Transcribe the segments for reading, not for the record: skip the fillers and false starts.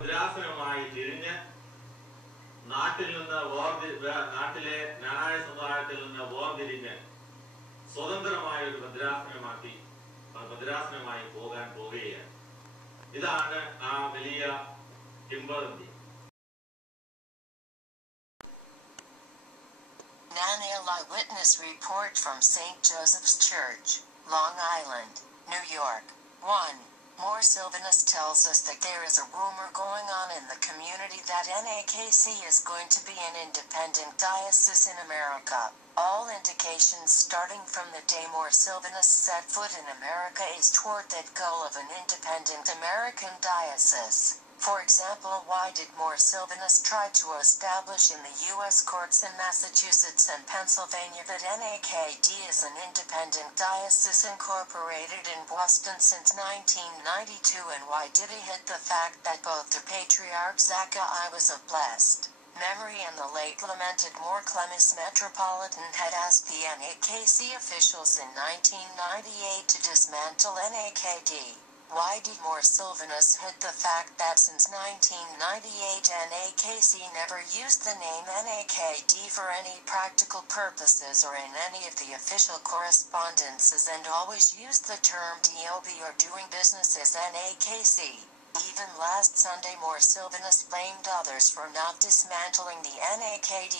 ഭദ്രാസനമായി തിരിഞ്ഞ് നാട്ടിലെ ജ്ഞാനായ സമുദായത്തിൽ നിന്ന് വേർതിരിഞ്ഞ് സ്വതന്ത്രമായ ഒരു ഭദ്രാസനമായി പോകാൻ പോവുകയാണ്. ഇതാണ് ആ വലിയ കിംവദന്തി. Nanay Eyewitness report from St. Joseph's Church, Long Island, New York. 1. Moore Sylvanus tells us that there is a rumor going on in the community that NAKC is going to be an independent diocese in America. All indications starting from the day Moore Sylvanus set foot in America is toward that goal of an independent American diocese. For example, why did Moore Sylvanus try to establish in the U.S. courts in Massachusetts and Pennsylvania that NAKD is an independent diocese incorporated in Boston since 1992, and why did he hit the fact that both the Patriarch Zachariah was of blessed memory and the late lamented Moore Clemens Metropolitan had asked the NAKC officials in 1998 to dismantle NAKD? Why did Moore Sylvanus hit the fact that since 1998 NAKC never used the name NAKD for any practical purposes or in any of the official correspondences, and always used the term DOB or doing business as NAKC? Even last Sunday Moore Sylvanus blamed others for not dismantling the NAKD.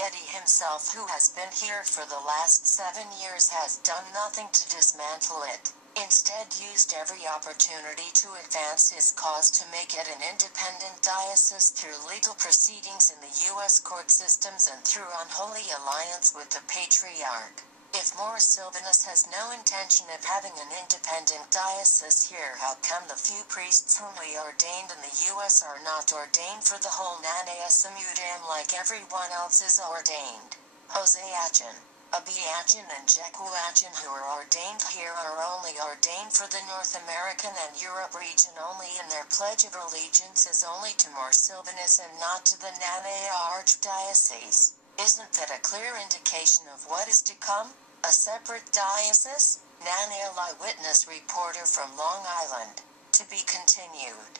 Yet he himself, who has been here for the last 7 years, has done nothing to dismantle it. Instead used every opportunity to advance his cause to make it an independent diocese through legal proceedings in the U.S. court systems and through unholy alliance with the Patriarch. If Moore Sylvanus has no intention of having an independent diocese here, how come the few priests whom we ordained in the U.S. are not ordained for the whole Nanayasamudam like everyone else is ordained? Jose Achin, Abi Achin and Jeku Achin, who are ordained here, are only ordained for the North American and Europe region only, and their pledge of allegiance is only to Moore Sylvanus and not to the Nanaya Archdiocese. Isn't that a clear indication of what is to come? A separate diocese? Nanay Eyewitness reporter from Long Island. To be continued.